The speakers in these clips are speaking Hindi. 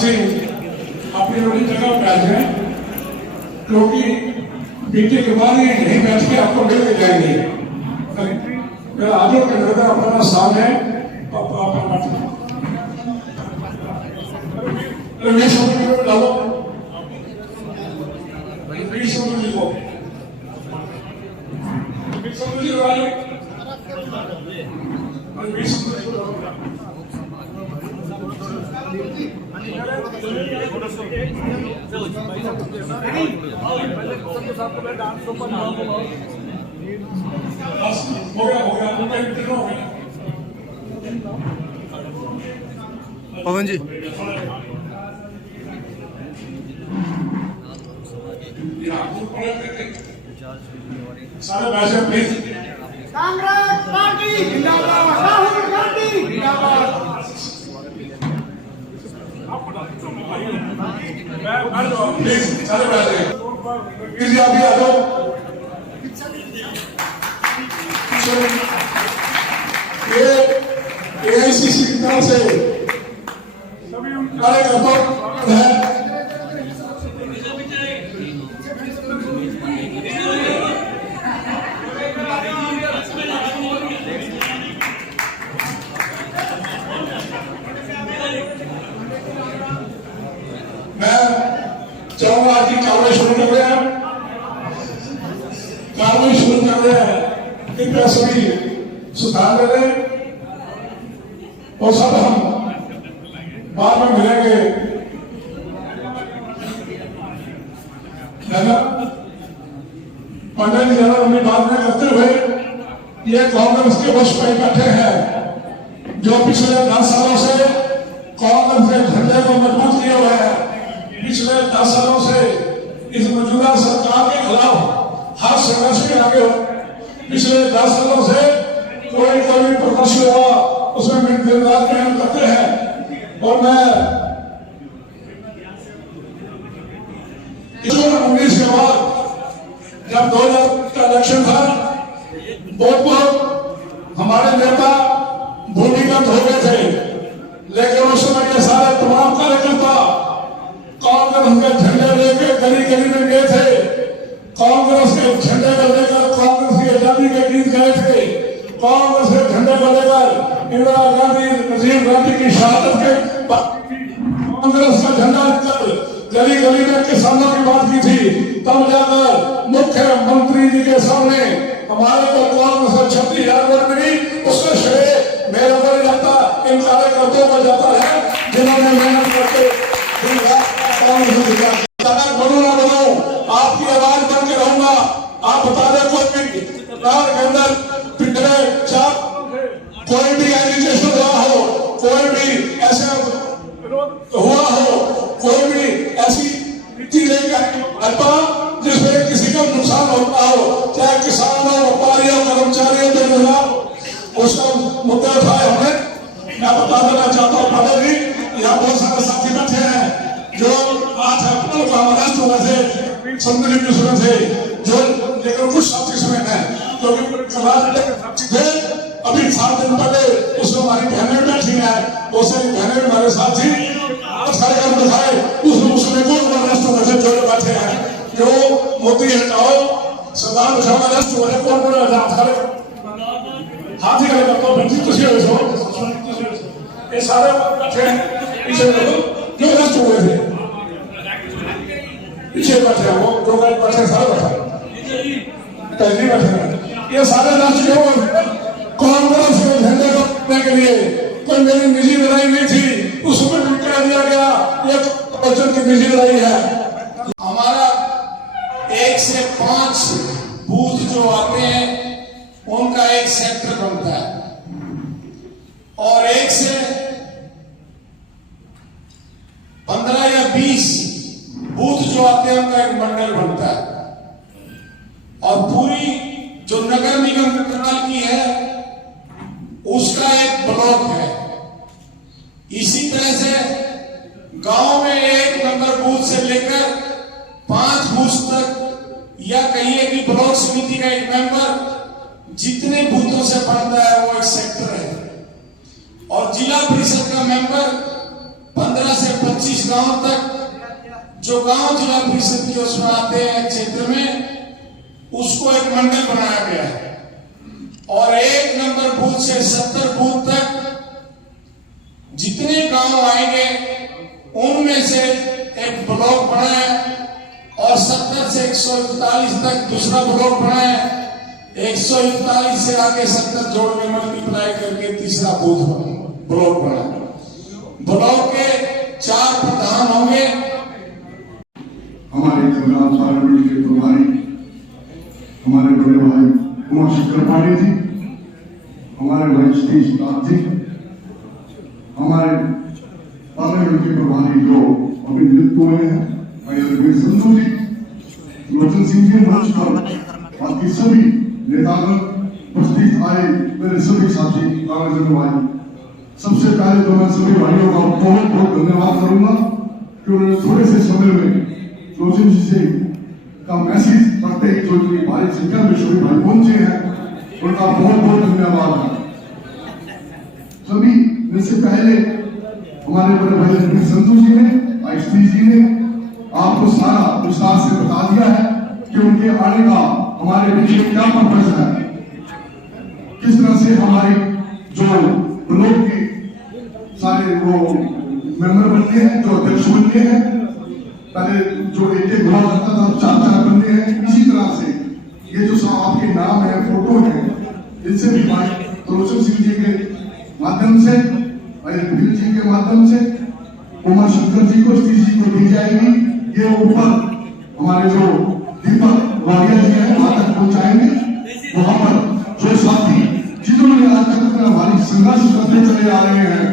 साथी अपनी अपनी जगह बैठ जाए, क्योंकि मीटिंग के बाद यहीं बैठ के आपको मिल के जाएंगे। मेरा आगे का नजर अपना सामने रमेश डालो, पवन जी सारे पैसे प्लीज। कांग्रेस पार्टी जिंदाबाद, राहुल गांधी जिंदाबाद। प्लीज सारे पैसे प्लीज आप भी आ जाओ। ये एआईसीसी की तरफ से सभी कार्यकर्ताओं है। मैं चाहूंगा कि कार्रवाई शुरू कर रहे हैं, कृपया सभी सुधार करें और सब हम बाद में मिलेंगे। पंडित जी ज्यादा अपनी बात न करते हुए ये कांग्रेस के वश में बैठे हैं जो पिछले 10 सालों से कांग्रेस के झंडे को मजबूत किए हुए हैं। पिछले 10 सालों से इस मौजूदा सरकार के खिलाफ हर संघर्ष में आगे हो। पिछले 10 सालों से कोई प्रदर्शन हुआ उसमें निर्धारित मेहनत करते हैं। और मैं 2019 के बाद जब 2000 का इलेक्शन था, बहुत हमारे नेता भूमिगत हो गए थे, लेकिन उस समय ये सारे तमाम कार्यकर्ता कांग्रेस के झंडे लेकर गली गली में गए थे। कांग्रेस के झंडे को लेकर कांग्रेस की आजादी के गीत गाए थे। कांग्रेस के झंडे को लेकर इंदिरा गांधी, राजीव गांधी की शहादत के कांग्रेस का झंडा लेकर गली गली में किसानों की बात की थी। तब जाकर मुख्यमंत्री जी के सामने हमारे को कांग्रेस से 36,000 वोट मिली। उसका श्रेय मेरे को जाता, इन कार्यकर्ताओं को जाता है जिन्होंने मेहनत करके बनू ना बनू आपकी आवाज बन के रहूंगा। आप बता दें कोई भी के अंदर पिछले कोई भी एजुकेशन हुआ हो, कोई भी ऐसे हुआ हो, कोई भी ऐसी नीति लेकर जिसमें किसी का नुकसान होता हो, चाहे किसान हो, व्यापारी हो, कर्मचारी हो, बेरोजगार, उसका मुद्दा उठाए हमने। मैं बता देना चाहता हूँ पहले भी यहाँ बहुत सारे साथी बैठे हैं जो आज अपने को महाराष्ट्र हुए थे, समुद्री में थे, जो लेकिन कुछ साथी समय है क्योंकि अभी 7 दिन पहले उसमें हमारी बहनें बैठी है, बहुत सारी बहनें हमारे साथ थी। कार्यक्रम दिखाए उसमें कौन महाराष्ट्र हुए थे जो बैठे हैं, जो मोदी हटाओ सरदार बचाओ महाराष्ट्र हुए कौन बोला हाथी का करता ये सारे बैठे हैं पीछे क्यों नष्ट हुए थे, पीछे बैठे हैं वो दो बैठे सारे बैठे पहली बैठे ये सारे नष्ट क्यों हुए? कांग्रेस के झंडे को रखने के लिए कोई मेरी निजी लड़ाई नहीं थी, उसमें भी कह दिया गया ये बच्चों की निजी लड़ाई है। हमारा 1 से 5 बूथ जो आते हैं उनका एक सेक्टर बनता है और 1 से 15 या 20 बूथ जो आते हैं उनका एक मंडल बनता है और पूरी जो नगर निगम प्रणाल की है उसका एक ब्लॉक है। इसी तरह से गांव में 1 नंबर बूथ से लेकर 5 बूथ तक या कहिए कि ब्लॉक समिति का एक मेंबर जितने बूथों से बनता है वो एक सेक्टर है और जिला परिषद का मेंबर 15 से 25 गांव तक जो गांव जिला परिषद की उसमें आते हैं क्षेत्र में, उसको एक मंडल बनाया गया है और 1 नंबर बूथ से 70 बूथ तक जितने गांव आएंगे उनमें से एक ब्लॉक बनाए और 70 से 141 तक दूसरा ब्लॉक बनाए, 141 से आगे 70 जोड़ के मल्टीप्लाई करके तीसरा बूथ ब्लॉक बनाए। ब्लॉक के 4 प्रधान होंगे। हमारे संग्राम पार्लियामेंट के प्रभारी हमारे बड़े भाई कुमार शंकर पांडे जी, हमारे भाई सतीश नाथ जी, हमारे पार्लियामेंट के प्रभारी जो अभी नियुक्त हुए हैं भाई रघुवीर संधू जी, लोचन सिंह जी, मंच पर बाकी सभी नेतागण उपस्थित आए, मेरे सभी साथी कांग्रेस भाई, सबसे पहले तो मैं सभी भाइयों का बहुत बहुत धन्यवाद करूंगा कि उन्होंने थोड़े से समय में लोचन जी से का मैसेज पढ़ते ही जो इतनी भारी संख्या में सभी भाई पहुंचे हैं, उनका बहुत बहुत धन्यवाद है। सभी में से पहले हमारे बड़े भाई रघुवीर संधू जी ने, आईएसपी जी ने आपको सारा विस्तार से बता दिया है कि उनके आने का हमारे बीच में क्या पर्पस है, किस तरह से हमारी जो ब्लॉक के सारे वो मेंबर बनते हैं, जो अध्यक्ष बनते हैं, पहले जो एक हुआ करता था 4-4 बनते हैं, इसी तरह से ये जो सब आपके नाम है, फोटो है, इनसे भी भाई लोचन सिंह जी के माध्यम से, रघुवीर जी के माध्यम से, कुमार शंकर जी को, सतीश जी को दी जाएगी। ये ऊपर हमारे जो दीपक वारिया जी हैं वहां तक पहुंचाएंगे। वहां पर जो साथी जिन्होंने आज तक इतना भारी संघर्ष करते चले आ रहे हैं,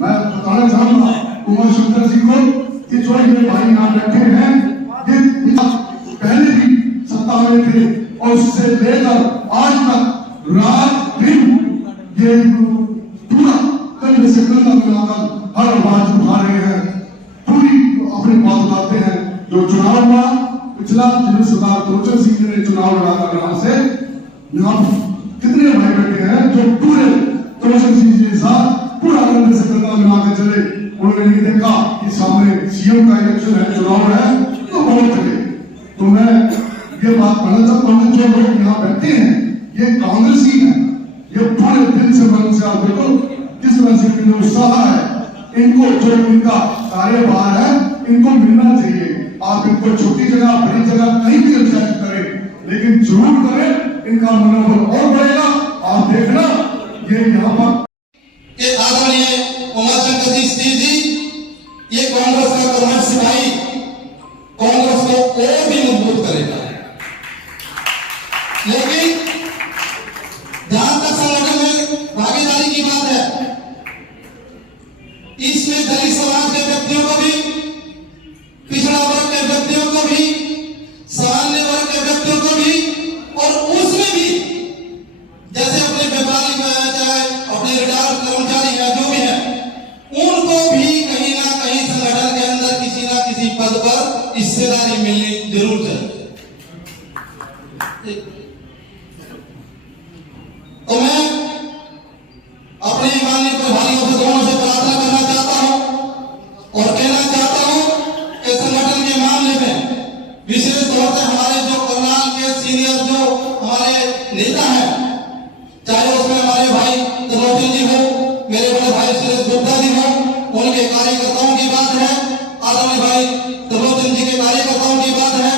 मैं बताना चाहूंगा कुमार शंकर जी को कि जो ये भाई यहाँ बैठे हैं, ये पहले भी सत्ता में थे और उससे लेकर आज तक रात दिन ये पूरा कंधे से कंधा मिलाकर हर आवाज उठा रहे हैं, पूरी अपनी बात उठाते हैं। जो चुनाव हुआ पिछला, जिन सरदार लोचन सिंह जी ने चुनाव लड़ाकर यहाँ से, यहाँ कितने भाई बैठे हैं जो पूरे लोचन सिंह जी के साथ पूरा कंधे से कंधा मिलाकर चले। उन्होंने नहीं देखा कि सामने सीएम का इलेक्शन है, चुनाव है, तो बहुत चले। तो मैं ये बात कहना चाहता हूँ, जो लोग यहाँ बैठे हैं ये कांग्रेसी हैं, ये पूरे दिल से मन से आप देखो किस तरह से इनमें उत्साह है। इनको जो इनका कार्यभार है इनको मिलना चाहिए। आप इनको छोटी जगह बड़ी जगह कहीं भी एडजस्ट करें, लेकिन जरूर करें, इनका मनोबल और बढ़ेगा। आप देखना ये यहाँ पर आदरणीय कुमार शंकर जी, सतीश जी, ये कांग्रेस का कमर सिपाही कांग्रेस को और भी मजबूत करेगा। लेकिन जहां तक संगठन में भागीदारी की बात है, इसमें दलित समाज के व्यक्तियों को भी, पिछड़ा वर्ग के व्यक्तियों को भी, सामान्य वर्ग के व्यक्तियों को भी, और उसमें भी जैसे अपने व्यापारी चाहे अपने रिटायर्ड कर्मचारी है, जो भी है, उनको भी कहीं ना कहीं संगठन के अंदर किसी ना किसी पद पर हिस्सेदारी मिलनी जरूर चाहिए। तो मैं अपने माननीय प्रभारियों से, दोनों से प्रार्थना करना चाहता हूं और कहना चाहता हूं कि संगठन के मामले में विशेष तौर से हमारे जो करनाल के सीनियर जो हमारे नेता हैं, चाहे उसमें हमारे भाई त्रिलोचन जी हो, मेरे बड़े भाई सुरेश गुप्ता जी हो, उनके कार्यकर्ताओं की बात है, आदरणीय भाई त्रिलोचन जी के कार्यकर्ताओं की बात है,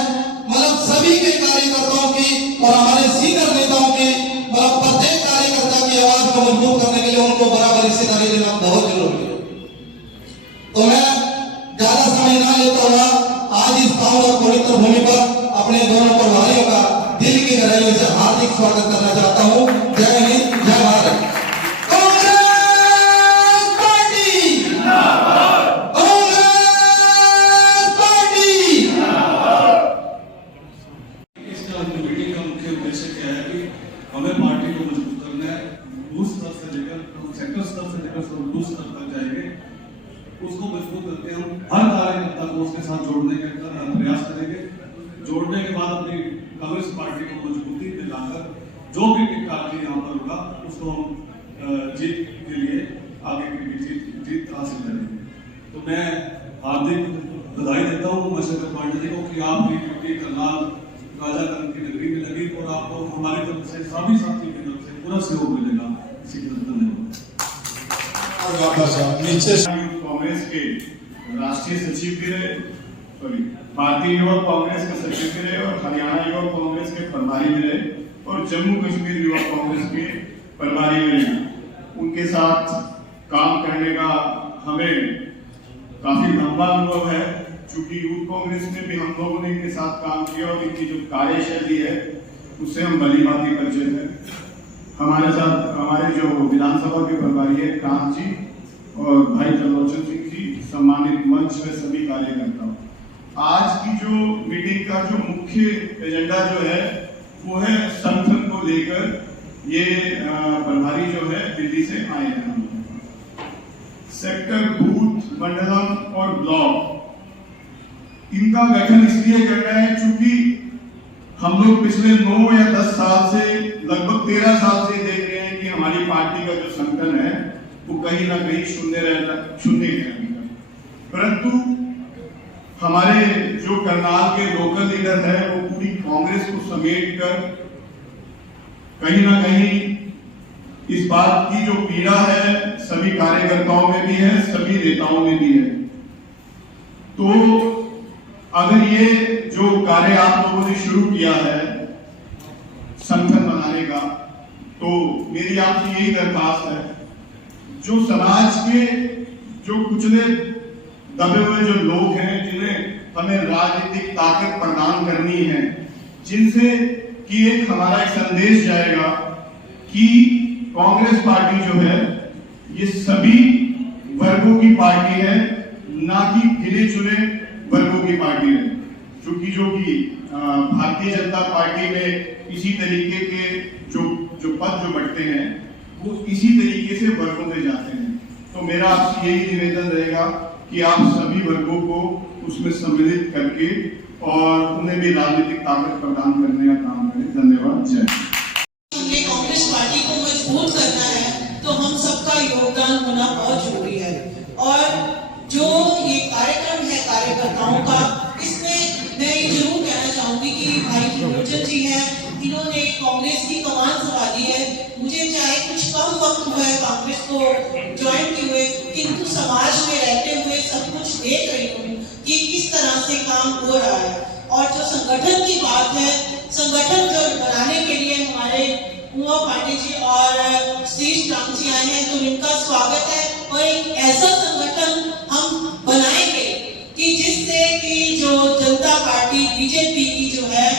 मतलब सभी के कार्यकर्ताओं की और हमारे सीनियर नेताओं की, मतलब प्रत्येक कार्यकर्ता की आवाज को मजबूत करने के लिए उनको बराबर हिस्सेदारी देना बहुत जरूरी है। तो मैं ज्यादा समय ना लेता हुआ आज इस पावन और पवित्र भूमि पर अपने दोनों प्रभारियों का दिल की गहराइयों से हार्दिक स्वागत करना चाहता हूं। जय हिंद, जय भारत। हमें पार्टी को मजबूत करना है, बूथ स्तर से लेकर सेक्टर स्तर से लेकर बूथ स्तर तक जाएंगे। उसको मजबूत करके हम हर कार्यकर्ता को उसके साथ जोड़ने के प्रयास करेंगे। जोड़ने के बाद अपनी कांग्रेस पार्टी को मजबूती दिलाकर जो भी कार्य यहाँ पर होगा उसको हम जीत के लिए आगे की जीत हासिल करेंगे। मैं हार्दिक बधाई देता हूँ उमाशंकर पांडे जी को कि आपकी ड्यूटी करनाल राजा करम की नगरी में लगी और आपको हमारी तरफ से सभी साथियों की तरफ से पूरा सहयोग मिलेगा। इसी के धन्यवाद। नीचे कांग्रेस के राष्ट्रीय सचिव भी रहे, सॉरी भारतीय युवक कांग्रेस के सचिव भी रहे और हरियाणा युवक कांग्रेस के प्रभारी भी रहे और जम्मू कश्मीर युवक कांग्रेस के प्रभारी भी रहे। उनके साथ काम करने का हमें काफी लंबा अनुभव है, चूंकि यूथ कांग्रेस में भी हम लोगों ने इनके साथ काम किया और इनकी जो कार्यशैली है उससे हम भली भांति परिचित हैं। हमारे साथ हमारे जो विधानसभा के प्रभारी है कांत जी और भाई त्रिलोचन सिंह जी, सम्मानित मंच में सभी कार्यकर्ता। आज की जो मीटिंग का जो मुख्य एजेंडा जो है वो है संगठन को लेकर। ये प्रभारी जो है दिल्ली से आए हैं। सेक्टर, बूथ, मंडलम और ब्लॉक इनका गठन इसलिए कर रहे हैं चूंकि हम लोग पिछले 9 या 10 साल से लगभग 13 साल से देख रहे हैं कि हमारी पार्टी का जो संगठन है वो कहीं ना कहीं शून्य है। परंतु हमारे जो करनाल के लोकल लीडर है वो पूरी कांग्रेस को समेट कर कहीं ना कहीं इस बात की जो पीड़ा है सभी कार्यकर्ताओं में भी है, सभी नेताओं में भी है। तो अगर ये जो कार्य आप लोगों ने शुरू किया है संगठन बनाने का, तो मेरी आपसे यही दरखास्त है, जो समाज के जो कुचले दबे हुए जो लोग हैं जिन्हें हमें राजनीतिक ताकत प्रदान करनी है, जिनसे कि एक हमारा एक संदेश जाएगा कि कांग्रेस पार्टी जो है ये सभी वर्गों की पार्टी है, ना कि गिने चुने वर्गों की पार्टी है। क्योंकि जो कि भारतीय जनता पार्टी में इसी तरीके के जो पद जो बढ़ते हैं वो इसी तरीके से वर्गों में जाते हैं। तो मेरा आपसे यही निवेदन रहेगा कि आप सभी वर्गों को उसमें सम्मिलित करके और उन्हें भी राजनीतिक ताकत प्रदान करने का काम करें। धन्यवाद। जय। हमने कांग्रेस पार्टी को मजबूत करना है तो हम सबका योगदान होना बहुत जरूरी है। और जो ये कार्यक्रम है कार्यकर्ताओं का, इसमें मैं ये जरूर कहना चाहूंगी कि भाई त्रिलोचन जी हैं, इन्होंने कांग्रेस की कमान संभाली है। मुझे चाहे कुछ कम वक्त हुआ है कांग्रेस को ज्वाइन किए हुए, किंतु समाज में रहते हुए सब कुछ देख रही हूँ कि किस तरह से काम हो रहा है। और जो संगठन की बात है, संगठन जो बनाने के लिए हमारे उमा पांडे जी और श्री राम जी आए हैं, तो इनका स्वागत है। और एक ऐसा संगठन हम बनाएंगे कि जिससे कि जो जनता पार्टी बीजेपी की जो है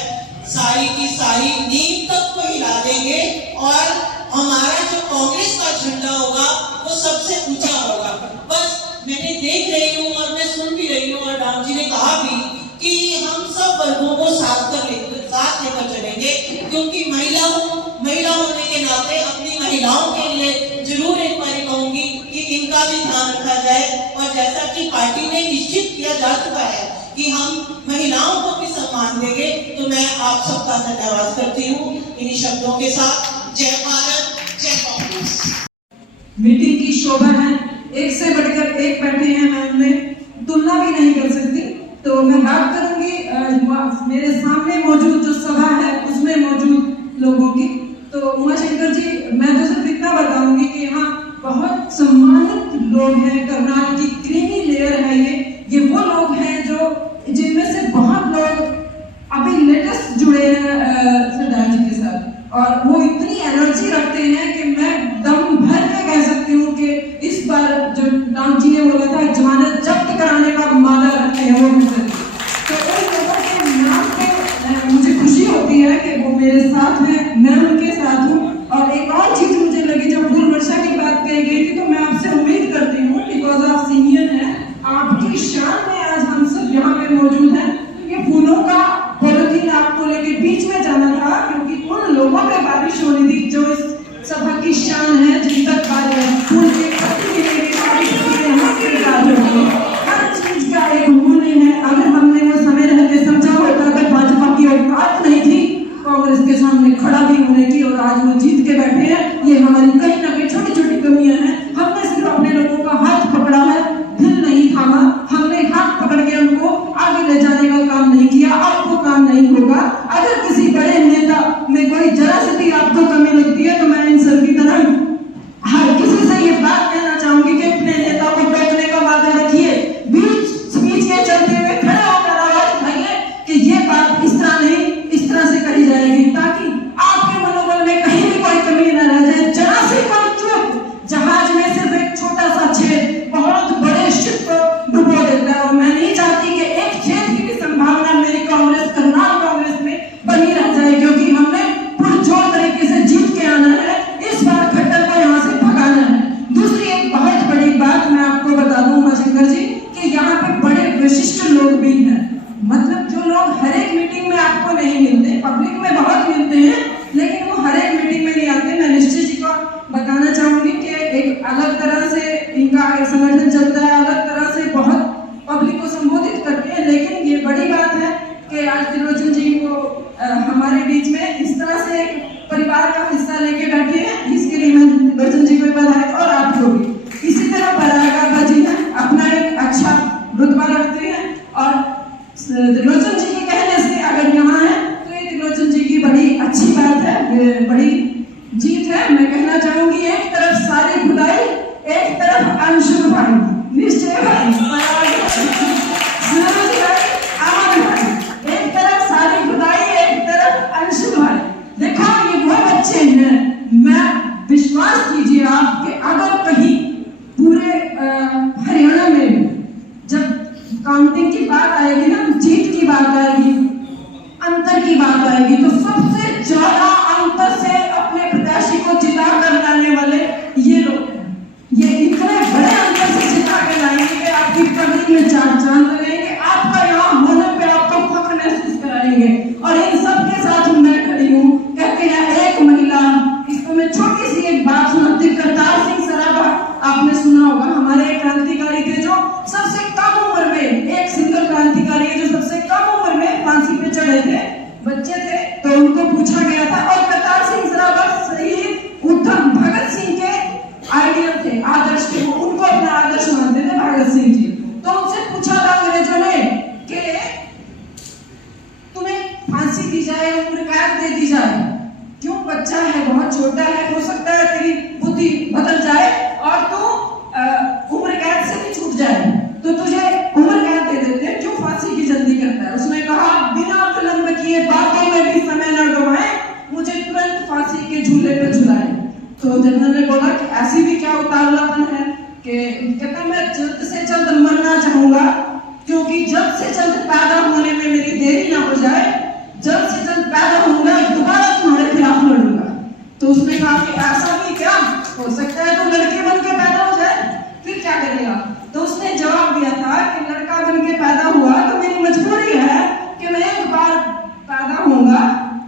सारी की सारी नींव तक को हिला देंगे और हमारा जो कांग्रेस का झंडा होगा वो सबसे ऊंचा होगा। बस मैंने देख रही हूँ और मैं सुन भी रही हूँ, और राम जी ने कहा भी कि हम सब वर्गों को साथ लेकर चलेंगे, क्योंकि महिला होने के नाते अपनी महिलाओं के लिए जरूर एक बार कहूंगी कि इनका भी ध्यान रखा जाए। और जैसा कि पार्टी ने निश्चित किया जा चुका है कि हम महिलाओं को भी सम्मान देंगे, तो मैं आप सबका धन्यवाद करती हूँ इन्हीं शब्दों के साथ। जय भारत, जय कांग्रेस। मीटिंग की शोभा है, एक से बढ़कर एक बैठे हैं, मैं उनमें तुलना भी नहीं कर सकती। तो मैं बात करूंगी मेरे सामने मौजूद जो सभा है उसमें मौजूद लोगों की। तो उमाशंकर जी, मैं तो सिर्फ इतना बताऊंगी कि यहाँ बहुत सम्मानित लोग हैं, करनाल की क्रीमी लेयर है ये वो लोग हैं जो जिनमें से बहुत लोग अभी लेटेस्ट जुड़े हैं सरदार जी के साथ, और वो इतनी एनर्जी रखते हैं कि मैं दम भर के कह सकती हूँ कि इस बार जो राम जी ने बोला था जमानत जब्त कराने का मादा रखते हैं वो मिलते। तो उन लोगों के नाम पे मुझे खुशी होती है कि वो मेरे साथ हैं, मैं उनके साथ हूँ। और एक और चीज मुझे लगी, जब फूल वर्षा की बात कही गई थी, तो मैं आपसे उम्मीद करती हूँ बिकॉज आप सीनियर हैं, आपकी शान में आज हम सब यहाँ पे मौजूद हैं। ये फूलों का पॉलिथीन आपको लेके बीच में जाना था, क्योंकि उन लोगों पे बारिश होनी थी जो इस सभा की शान है, जिन तक फूल के पत्ती के बारिश हर चीज का एक मूल्य है। अगर हमने वो समय रहते समझा होता, अगर भाजपा की औकात नहीं थी कांग्रेस के सामने खड़ा भी होने की, और आज वो जीत के बैठे हैं, ये हमारी कहीं ना कहीं छोटी छोटी कमियां हैं। हमने सिर्फ अपने लोगों का हाथ पकड़ा है, दिल नहीं थामा। का काम नहीं किया, अब वो काम नहीं होगा। अगर किसी बड़े नेता में कोई जरा सी भी आपको कमी लगती है तो मैं इन सबकी तरह हर किसी से ये बात कहना चाहूंगी कि अपने नेता को टोकने का वादा रखिए, बीच स्पीच के चलते हुए खड़े होकर आवाज उठाइए कि ये बात इस तरह नहीं, इस तरह से कही जाएगी, ताकि आपके मनोबल में कहीं भी कोई कमी न रह जाए। जरा सी कोई चूक जहाज में सिर्फ एक छोटा सा छेद बहुत बड़े शिप को डुबो देता है, और मैं नहीं चाहती कि एक छेद की भी संभावना मेरी कांग्रेस, करनाल कांग्रेस में बनी रह जाए, क्योंकि हमने पुरजोर तरीके से जीत के आना है। इस बार खट्टर को यहाँ से भगाना है। दूसरी एक बहुत बड़ी बात मैं आपको बता दूं उमाशंकर जी कि यहाँ पे बड़े विशिष्ट लोग भी हैं, मतलब जो लोग हर एक मीटिंग में आपको नहीं मिलते, पब्लिक में बहुत मिलते हैं लेकिन वो हर एक मीटिंग में नहीं आते। मैं निश्चित जी को बताना चाहूंगी कि एक अलग तरह से इनका एक संगठन चलता है, अलग तरह से बहुत पब्लिक को संबोधित करते हैं, लेकिन ये बड़ी बात है कि आज त्रिलोचन जी को हमारे बीच में इस तरह से एक परिवार का हिस्सा लेके बैठे हैं, इसके लिए मैं त्रिलोचन जी को बधाई और आपको भी। इसी तरह परागा जी हैं, अपना एक अच्छा रुतबा रखते हैं, और त्रिलोचन जी के कहने से अगर यहाँ है तो ये त्रिलोचन जी की बड़ी अच्छी बात है, बड़ी जीत है। मैं कहना चाहूंगी एक तरफ सारी खुदाई, एक तरफ अंशुल भाई, निश्चय भाई, एक तरफ सारी खुदाई, एक तरफ अंशुल भाई। देखो ये वो बच्चे हैं, मैं विश्वास कीजिए आप कि अगर कहीं पूरे हरियाणा में जब काउंटिंग की बात आएगी ना, जीत की बात आएगी, अंतर की बात आएगी, तो सबसे ज्यादा अंतर से अपने प्रत्याशी को जिता कर लाने वाले ये लोग हैं। ये इतने बड़े अंतर से जिता कर लाएंगे कि आपकी पगड़ी में चार चांद लगेंगे, आपका यहाँ होने पे आपको फख्र महसूस कराएंगे। और इन सब के साथ मैं खड़ी हूँ। कहते हैं एक महिला, इसको मैं छोटी सी एक बात सुनाती हूँ। करतार सिंह सराभा आपने सुना होगा, हमारे क्रांतिकारी थे जो सबसे कम उम्र में, एक सिंगल क्रांतिकारी जो सबसे कम उम्र में फांसी पे चढ़े थे, बच्चे थे, तो उनको पूछा गया था। और करतार सिंह सराभा शहीद उधम भगत सिंह के आइडियल थे, आदर्श थे, उनको अपना आदर्श मानते थे भगत सिंह जी। तो उनसे पूछा था अंग्रेजों ने कि तुम्हें फांसी दी जाए, उम्र कैद दे दी जाए, क्यों? बच्चा है, बहुत छोटा है, हो सकता है तेरी बुद्धि बदल जाए और तू उम्र कैद से भी छूट जाए, तो तुझे उम्र कैद दे देते हैं, क्यों फांसी की जल्दी करता है? उसने कहा बिना विलंब किए, बातों में भी समय न गवाएं, मुझे तुरंत फांसी के झूले पर झुलाए। तो जनरल ने बोला कि ऐसी भी क्या उतावलापन है कि कहता मैं जल्द से जल्द मरना चाहूंगा, क्योंकि जल्द से जल्द पैदा होने में मेरी देरी ना हो जाए, जल्द से जल्द पैदा होऊंगा, दोबारा तुम्हारे खिलाफ लड़ूंगा। तो उसने कहा कि ऐसा भी क्या हो सकता है, तो लड़के बन के पैदा हो जाए, फिर क्या करेगा? तो उसने जवाब दिया था कि लड़का बन के पैदा हुआ तो मेरी मजबूरी है कि मैं एक बार पैदा होऊंगा,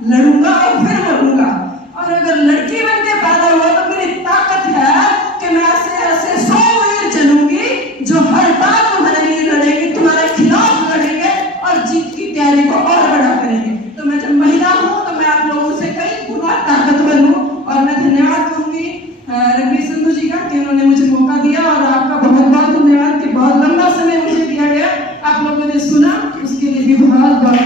लड़ूंगा और फिर मरूंगा, और अगर लड़की बन के पैदा हुआ तो मेरी ताकत है कि मैं ऐसे ऐसे 100 वीर चलूंगी जो हर बार तुम्हारे लिए लड़ेंगे, तुम्हारे खिलाफ लड़ेंगे और जीत की तैयारी को और बड़ा करेंगे। तो मैं जब महिला हूँ तो मैं आप लोगों से कई गुना ताकतवर हूँ, और मैं धन्यवाद कहूंगी रघुवीर सिंधु जी का कि उन्होंने मुझे मौका दिया, और आपका बहुत बहुत धन्यवाद कि बहुत लंबा समय मुझे दिया गया, आप लोगों ने सुना, उसके लिए भी बहुत बहुत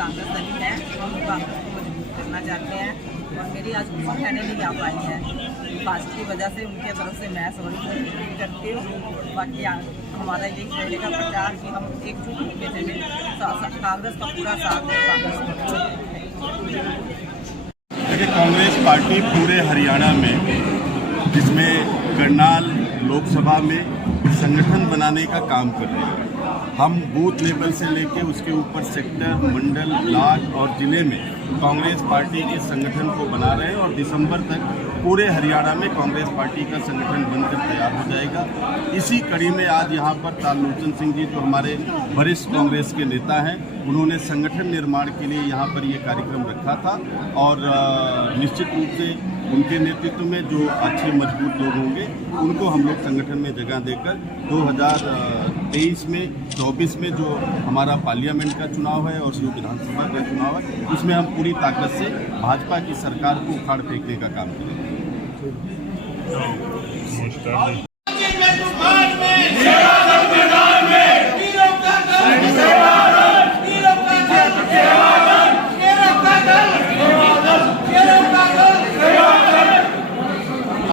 कांग्रेस दलित है, हम कांग्रेस को मजबूत करना चाहते हैं, और मेरी आज कुछ कहने नहीं आ पाई है, फास्ट की वजह से उनके तरफ से मैं सॉरी करती हूँ। बाकी हमारा यही रहेगा प्रचार कि हम एकजुट होकर चले, कांग्रेस का पूरा साथ है, कांग्रेस देखिए कांग्रेस पार्टी पूरे हरियाणा में, जिसमें करनाल लोकसभा में संगठन बनाने का काम कर रही है। हम बूथ लेवल से लेके उसके ऊपर सेक्टर, मंडल, ब्लॉक और जिले में कांग्रेस पार्टी के संगठन को बना रहे हैं, और दिसंबर तक पूरे हरियाणा में कांग्रेस पार्टी का संगठन बनकर तैयार हो जाएगा। इसी कड़ी में आज यहाँ पर त्रिलोचन सिंह जी, जो हमारे वरिष्ठ कांग्रेस के नेता हैं, उन्होंने संगठन निर्माण के लिए यहाँ पर ये कार्यक्रम रखा था, और निश्चित रूप से उनके नेतृत्व में जो अच्छे मजबूत लोग होंगे उनको हम लोग संगठन में जगह देकर 2023 में 24 में जो हमारा पार्लियामेंट का चुनाव है और जो विधानसभा का चुनाव है, उसमें हम पूरी ताकत से भाजपा की सरकार को उखाड़ फेंकने का काम करेंगे।